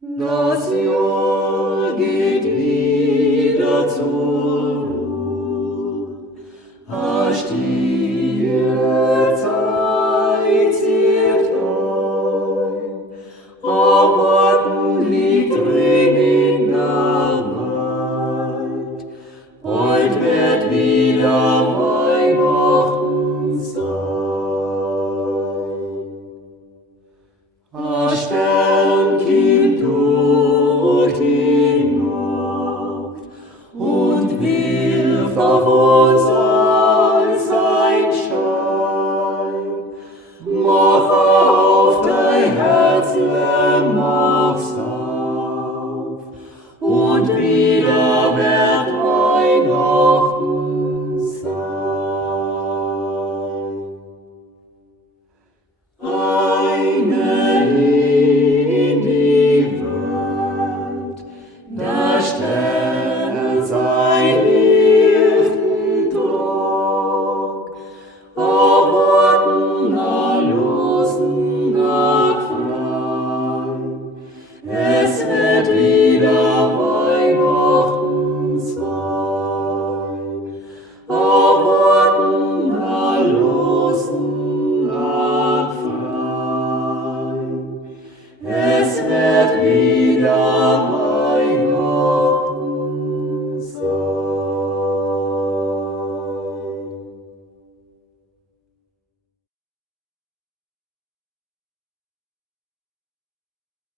Das Jahr geht wieder zur Ruhe. A stille Zeit zieht ein. A Worten liegt drin in der Wald. Bald wird wieder Weihnachten sein. A Stern kommt durch die Nacht und wirft auf uns all sein Schein. Mach auf dein Herzle, mach's auf.